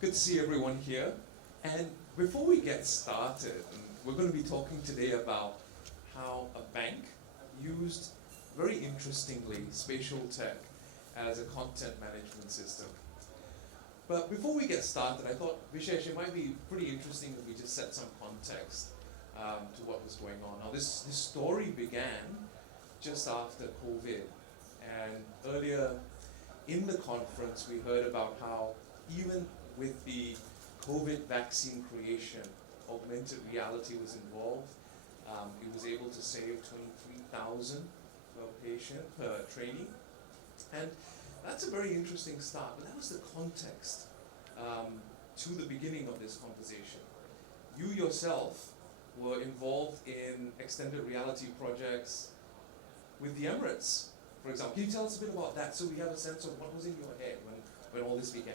Good to see everyone here. And before we get started, we're going to be talking today about how a bank used, very interestingly, spatial tech as a content management system. But before we get started, I thought, Vishesh, it might be pretty interesting if we just set some context to what was going on. Now, this story began just after COVID. And earlier in the conference, we heard about how even with the COVID vaccine creation, augmented reality was involved. It was able to save 23,000 per patient, per trainee. And that's a very interesting start, but that was the context to the beginning of this conversation. You yourself were involved in extended reality projects with the Emirates, for example. Can you tell us a bit about that so we have a sense of what was in your head when all this began?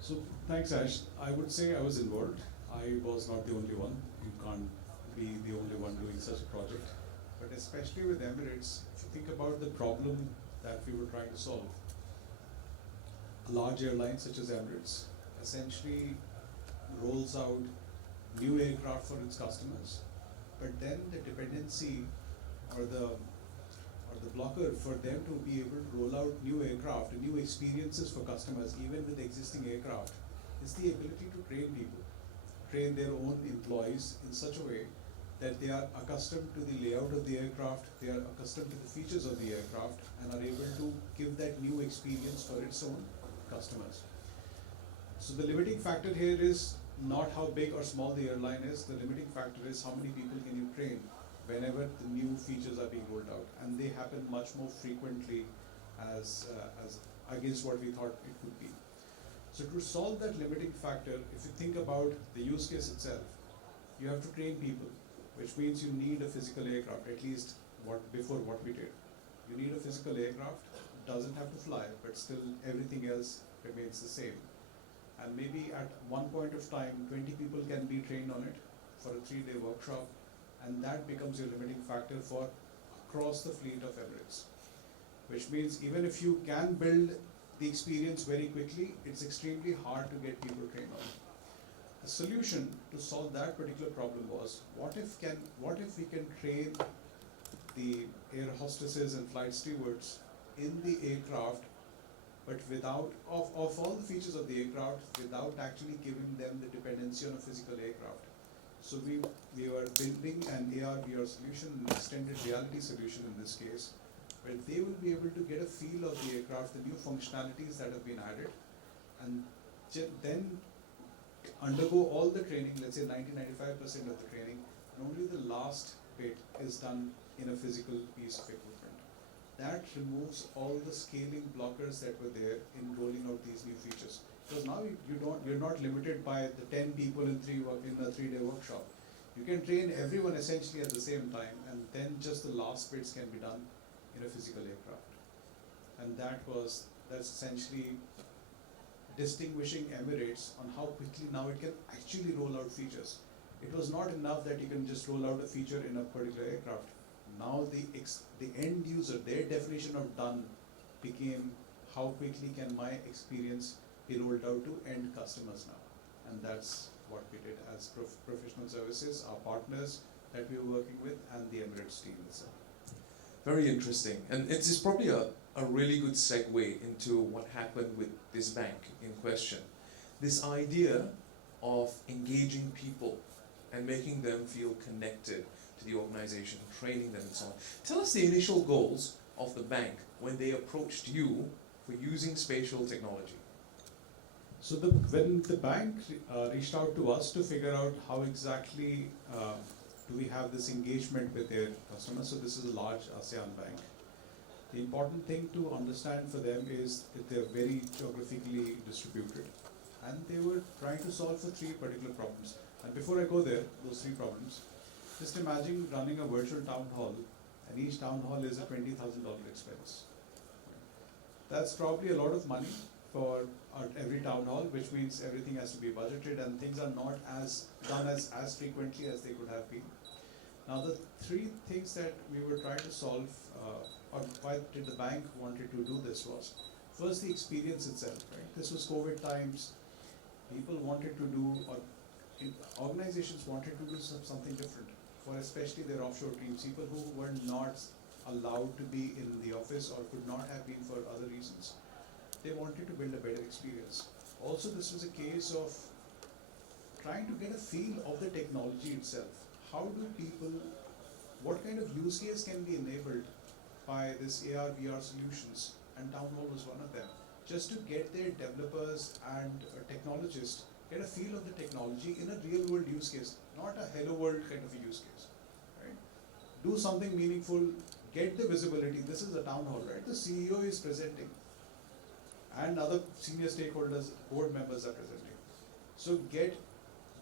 So thanks, Ash. I would say I was involved. I was not the only one. You can't be the only one doing such a project. But especially with Emirates, if you think about the problem that we were trying to solve, a large airline such as Emirates essentially rolls out new aircraft for its customers, but then the dependency or the blocker for them to be able to roll out new aircraft and new experiences for customers, even with existing aircraft, is the ability to train people, train their own employees in such a way that they are accustomed to the layout of the aircraft, they are accustomed to the features of the aircraft, and are able to give that new experience for its own customers. So the limiting factor here is not how big or small the airline is, the limiting factor is how many people can you train whenever the new features are being rolled out, and they happen much more frequently as against what we thought it would be. So to solve that limiting factor, if you think about the use case itself, you have to train people, which means you need a physical aircraft, at least before what we did. You need a physical aircraft, doesn't have to fly, but still everything else remains the same. And maybe at one point of time, 20 people can be trained on it for a 3-day workshop, and that becomes your limiting factor for across the fleet of Emirates. Which means even if you can build the experience very quickly, it's extremely hard to get people trained on it. The solution to solve that particular problem was, what if we can train the air hostesses and flight stewards in the aircraft, but without, of all the features of the aircraft, without actually giving them the dependency on a physical aircraft. So we were building an AR/VR solution, an extended reality solution in this case, where they will be able to get a feel of the aircraft, the new functionalities that have been added, and then undergo all the training, let's say 90-95% of the training, and only the last bit is done in a physical piece of equipment. That removes all the scaling blockers that were there in rolling out these new features. Because now you're not limited by the 10 people in a 3-day workshop. You can train everyone essentially at the same time, and then just the last bits can be done in a physical aircraft. And that's essentially distinguishing Emirates on how quickly now it can actually roll out features. It was not enough that you can just roll out a feature in a particular aircraft. Now the end user, their definition of done became how quickly can my experience be rolled out to end customers now. And that's what we did as professional services, our partners that we were working with, and the Emirates team itself. Very interesting. And it's probably a really good segue into what happened with this bank in question. This idea of engaging people and making them feel connected to the organization, training them and so on. Tell us the initial goals of the bank when they approached you for using spatial technology. So when the bank reached out to us to figure out how exactly do we have this engagement with their customers, so this is a large ASEAN bank. The important thing to understand for them is that they're very geographically distributed, and they were trying to solve for 3 particular problems. And before I go there, those 3 problems, just imagine running a virtual town hall, and each town hall is a $20,000 expense. That's probably a lot of money for every town hall, which means everything has to be budgeted and things are not as done as frequently as they could have been. Now the three things that we were trying to solve, or why did the bank wanted to do this was, first the experience itself, right? This was COVID times, people wanted to do, or organizations wanted to do something different for especially their offshore teams, people who were not allowed to be in the office or could not have been for other reasons. They wanted to build a better experience. Also, this was a case of trying to get a feel of the technology itself. How do people, what kind of use case can be enabled by this AR, VR solutions? And Town Hall was one of them. Just to get their developers and technologists get a feel of the technology in a real world use case, not a hello world kind of a use case, right? Do something meaningful, get the visibility. This is a town hall, right? The CEO is presenting and other senior stakeholders, board members are presenting. So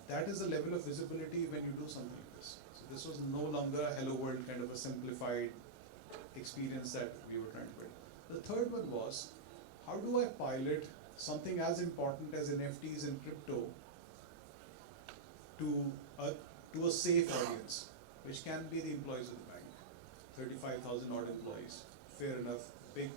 that is the level of visibility when you do something like this. So this was no longer a hello world kind of a simplified experience that we were trying to build. The third one was, how do I pilot something as important as NFTs and crypto to a safe audience, which can be the employees of the bank, 35,000 odd employees, fair enough, big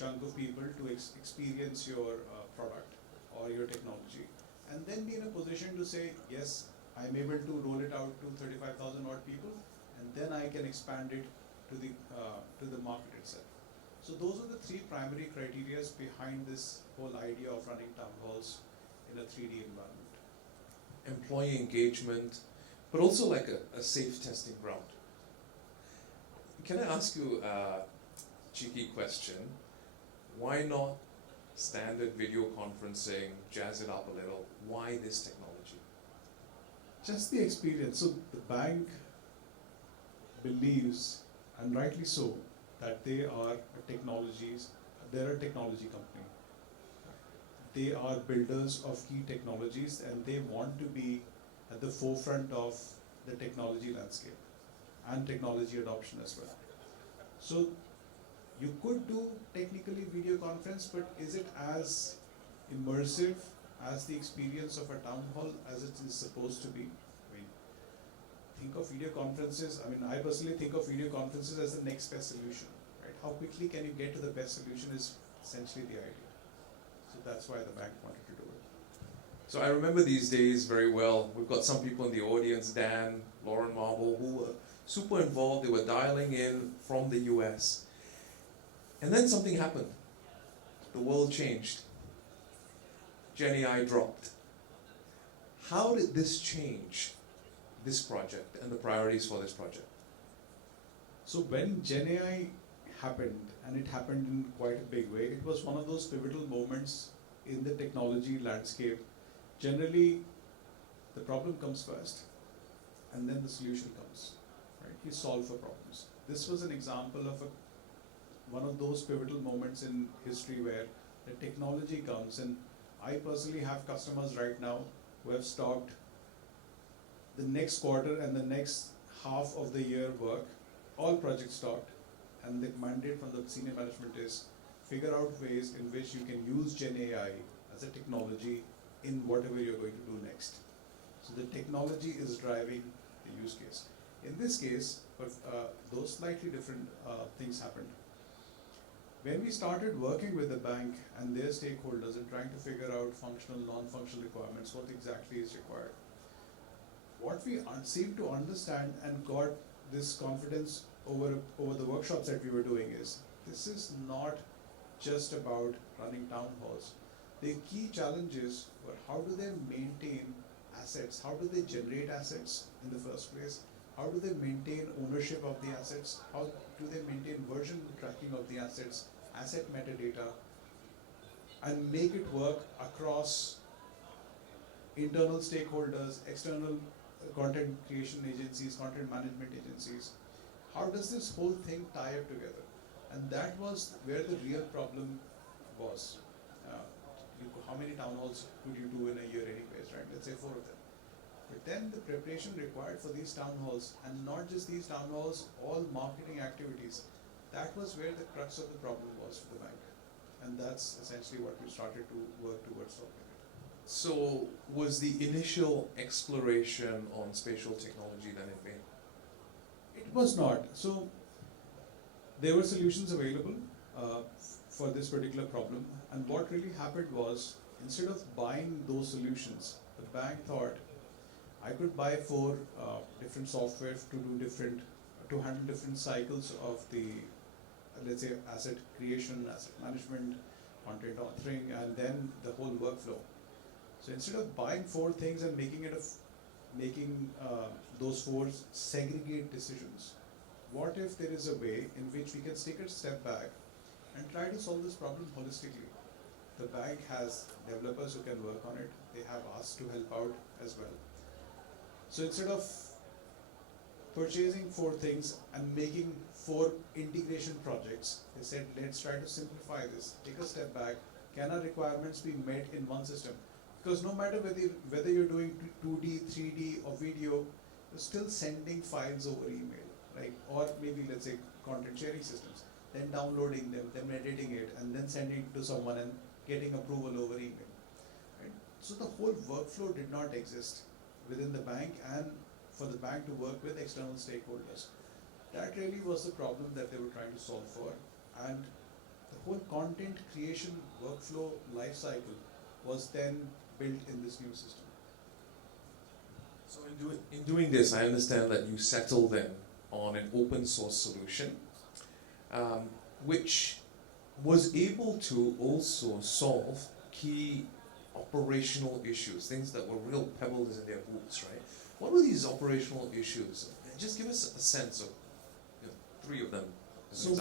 chunk of people to experience your product or your technology, and then be in a position to say, yes, I'm able to roll it out to 35,000 odd people, and then I can expand it to the market itself. So those are the three primary criteria behind this whole idea of running town halls in a 3D environment. Employee engagement, but also like a safe testing ground. Can I ask you a cheeky question? Why not standard video conferencing, jazz it up a little? Why this technology? Just the experience. So the bank believes, and rightly so, that they're a technology company. They are builders of key technologies and they want to be at the forefront of the technology landscape and technology adoption as well. So you could do technically video conference, but is it as immersive as the experience of a town hall as it is supposed to be? Think of video conferences, I personally think of video conferences as the next best solution, right? How quickly can you get to the best solution is essentially the idea. So that's why the bank wanted to do it. So I remember these days very well. We've got some people in the audience, Dan, Lauren Marble, who were super involved. They were dialing in from the US. And then something happened. The world changed. Gen AI dropped. How did this change this project and the priorities for this project? So when Gen AI happened, and it happened in quite a big way, it was one of those pivotal moments in the technology landscape. Generally, the problem comes first, and then the solution comes, right? You solve for problems. This was an example of one of those pivotal moments in history where the technology comes, and I personally have customers right now who have stocked the next quarter and the next half of the year work, all projects stocked, and the mandate from the senior management is figure out ways in which you can use Gen AI as a technology in whatever you're going to do next. So the technology is driving the use case. In this case, those slightly different things happened. When we started working with the bank and their stakeholders and trying to figure out functional, non-functional requirements, what exactly is required, what we seemed to understand and got this confidence over the workshops that we were doing is, this is not just about running town halls. The key challenges were, how do they maintain assets? How do they generate assets in the first place? How do they maintain ownership of the assets? How do they maintain version tracking of the assets, asset metadata, and make it work across internal stakeholders, external content creation agencies, content management agencies? How does this whole thing tie up together? And that was where the real problem was. How many town halls could you do in a year anyways, right? Let's say 4 of them. But then the preparation required for these town halls, and not just these town halls, all marketing activities, that was where the crux of the problem was for the bank. And that's essentially what we started to work towards solving it. So was the initial exploration on spatial technology then in vain? It was not. So there were solutions available uh, for this particular problem, and what really happened was, instead of buying those solutions, the bank thought I could buy four different software to handle different cycles of the, let's say, asset creation, asset management, content authoring, and then the whole workflow. So instead of buying four things and making those four segregate decisions, what if there is a way in which we can take a step back and try to solve this problem holistically? The bank has developers who can work on it. They have us to help out as well. So instead of purchasing four things and making four integration projects, they said, let's try to simplify this, take a step back. Can our requirements be met in one system? Because no matter whether you're doing 2D, 3D or video, you're still sending files over email, right? Or maybe, let's say, content sharing systems, then downloading them, then editing it, and then sending it to someone and getting approval over email, right? So the whole workflow did not exist within the bank, and for the bank to work with external stakeholders. That really was the problem that they were trying to solve for, and the whole content creation workflow lifecycle was then built in this new system. So in doing this, I understand that you settled then on an open source solution, which was able to also solve key operational issues, things that were real pebbles in their boots, right? What were these operational issues? Just give us a sense of three of them. So,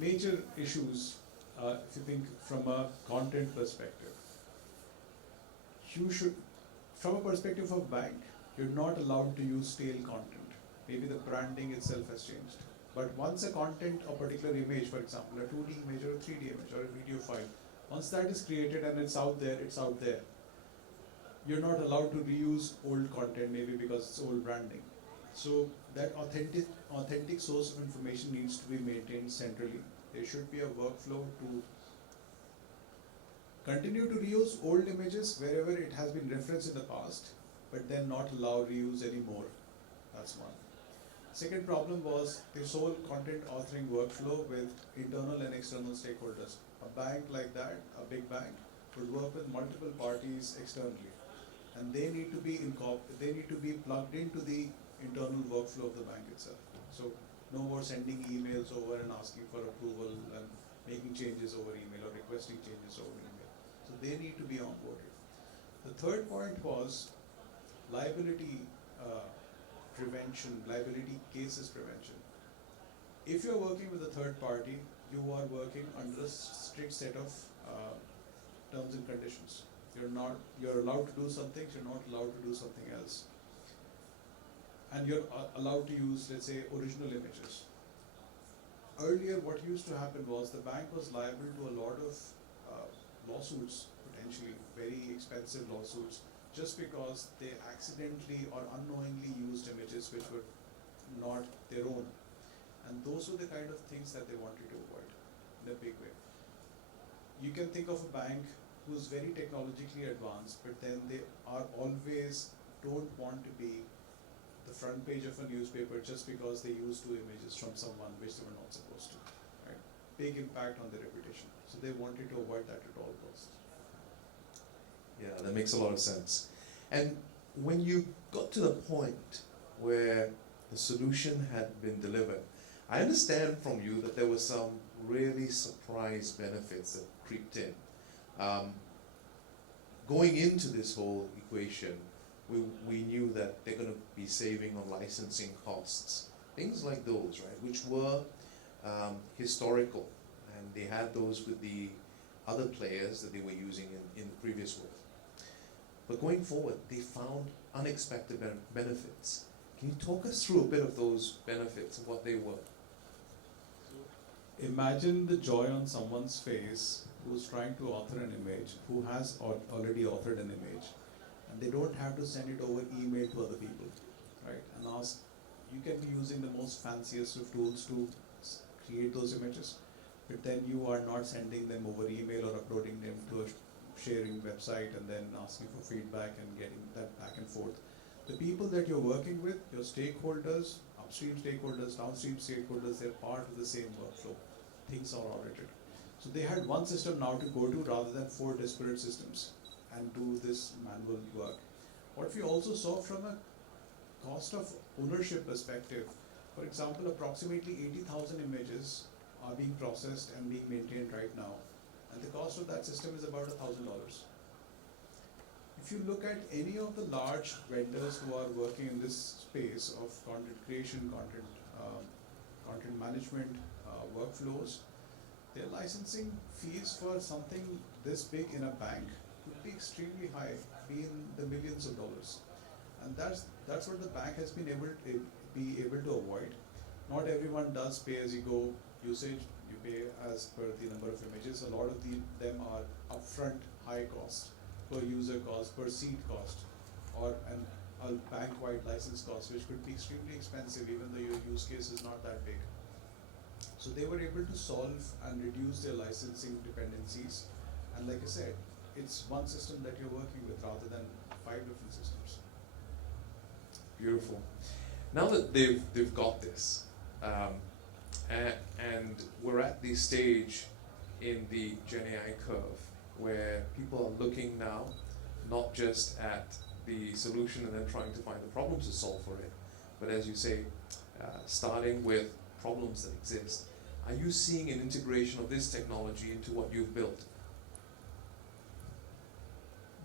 major issues, if you think from a content perspective, you should, from a perspective of bank, you're not allowed to use stale content. Maybe the branding itself has changed. But once a content or particular image, for example, a 2D image or a 3D image or a video file, once that is created and it's out there, it's out there. You're not allowed to reuse old content, maybe because it's old branding. So that authentic source of information needs to be maintained centrally. There should be a workflow to continue to reuse old images wherever it has been referenced in the past, but then not allow reuse anymore. That's one. Second problem was this whole content authoring workflow with internal and external stakeholders. A bank like that, a big bank, would work with multiple parties externally, and they need to be plugged into the internal workflow of the bank itself. So no more sending emails over and asking for approval and making changes over email or requesting changes over email. So they need to be onboarded. The third point was liability prevention, liability cases prevention. If you're working with a third party, you are working under a strict set of terms and conditions. You're allowed to do some things, you're not allowed to do something else. And you're allowed to use, let's say, original images. Earlier, what used to happen was the bank was liable to a lot of lawsuits, potentially very expensive lawsuits, just because they accidentally or unknowingly used images which were not their own. And those were the kind of things that they wanted to avoid in a big way. You can think of a bank who's very technologically advanced, but then they are always don't want to be the front page of a newspaper just because they used two images from someone which they were not supposed to. Right? Big impact on their reputation. So they wanted to avoid that at all costs. Yeah, that makes a lot of sense. And when you got to the point where the solution had been delivered, I understand from you that there were some really surprise benefits that creeped in. Going into this whole equation, we knew that they're going to be saving on licensing costs, things like those, right, which were historical, and they had those with the other players that they were using in the previous world. But going forward, they found unexpected benefits. Can you talk us through a bit of those benefits and what they were? Imagine the joy on someone's face who's trying to author an image, who has already authored an image, and they don't have to send it over email to other people, right? And ask, you can be using the most fanciest of tools to create those images, but then you are not sending them over email or uploading them to a sharing website and then asking for feedback and getting that back and forth. The people that you're working with, your stakeholders, upstream stakeholders, downstream stakeholders, they're part of the same workflow. Things are audited. So they had one system now to go to rather than 4 disparate systems and do this manual work. What we also saw from a cost of ownership perspective, for example, approximately 80,000 images are being processed and being maintained right now, and the cost of that system is about $1,000. If you look at any of the large vendors who are working in this space of content creation, content management, workflows, their licensing fees for something this big in a bank would be extremely high, be in the millions of dollars. And that's what the bank has been able to avoid. Not everyone does pay as you go usage. You pay as per the number of images. A lot of them are upfront high cost, per user cost, per seat cost, or a bank-wide license cost, which could be extremely expensive even though your use case is not that big. So they were able to solve and reduce their licensing dependencies. And like I said, it's one system that you're working with rather than 5 different systems. Beautiful. Now that they've got this, and we're at the stage in the Gen AI curve where people are looking now not just at the solution and then trying to find the problems to solve for it, but as you say, starting with problems that exist. Are you seeing an integration of this technology into what you've built?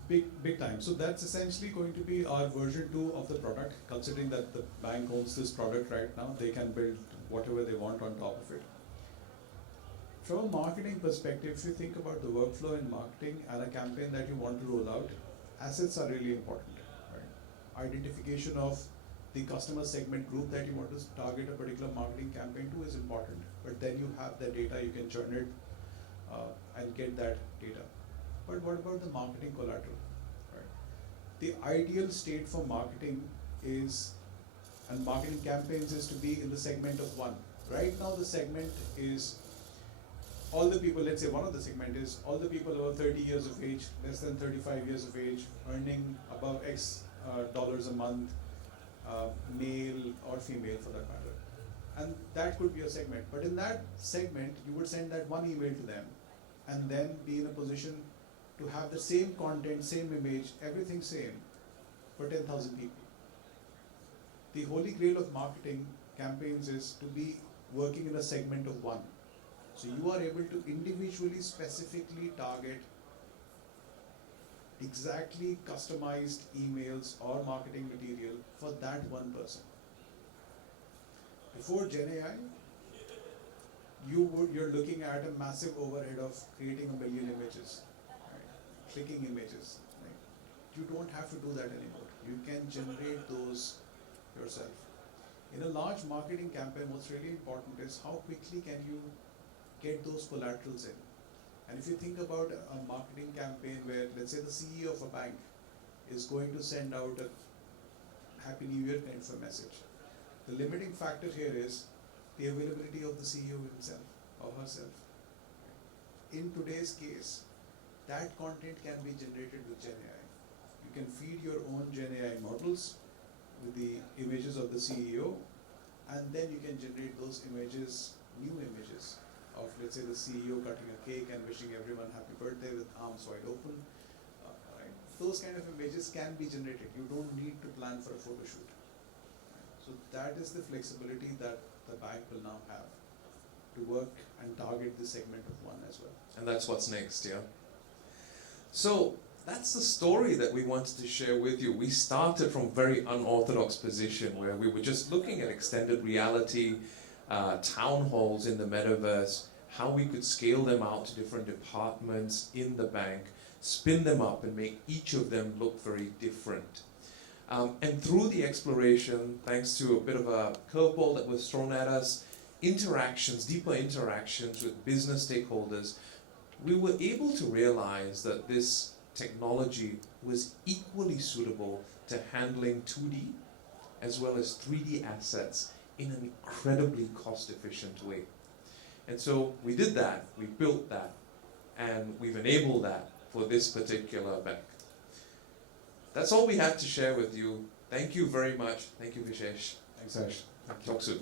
Big time. So that's essentially going to be our version 2 of the product. Considering that the bank owns this product right now, they can build whatever they want on top of it. From a marketing perspective, if you think about the workflow in marketing and a campaign that you want to roll out, assets are really important. Right? Identification of the customer segment group that you want to target a particular marketing campaign to is important. But then you have the data, you can churn it and get that data. But what about the marketing collateral? Right? The ideal state for marketing is, and marketing campaigns is to be in the segment of 1. Right now the segment is all the people, let's say one of the segment is all the people over 30 years of age, less than 35 years of age, earning above X dollars a month, male or female for that matter. And that could be a segment. But in that segment, you would send that one email to them and then be in a position to have the same content, same image, everything same for 10,000 people. The holy grail of marketing campaigns is to be working in a segment of 1. So you are able to individually, specifically target exactly customized emails or marketing material for that one person. Before Gen AI, you're looking at a massive overhead of creating 1 million images, right? Clicking images. Right? You don't have to do that anymore. You can generate those yourself. In a large marketing campaign, what's really important is how quickly can you get those collaterals in. And if you think about a marketing campaign where, let's say, the CEO of a bank is going to send out a Happy New Year kind of a message, the limiting factor here is the availability of the CEO himself or herself. In today's case, that content can be generated with Gen AI. You can feed your own Gen AI models with the images of the CEO, and then you can generate those images, new images of, let's say, the CEO cutting a cake and wishing everyone happy birthday with arms wide open. Right? Those kind of images can be generated. You don't need to plan for a photo shoot. Right? So that is the flexibility that the bank will now have to work and target the segment of 1 as well. And that's what's next, yeah? So that's the story that we wanted to share with you. We started from a very unorthodox position where we were just looking at extended reality, town halls in the metaverse, how we could scale them out to different departments in the bank, spin them up and make each of them look very different. And through the exploration, thanks to a bit of a curveball that was thrown at us, interactions, deeper interactions with business stakeholders, we were able to realize that this technology was equally suitable to handling 2D as well as 3D assets in an incredibly cost-efficient way. And so we did that, we built that, and we've enabled that for this particular bank. That's all we have to share with you. Thank you very much. Thank you, Vishesh. Thanks, Ash. Talk soon.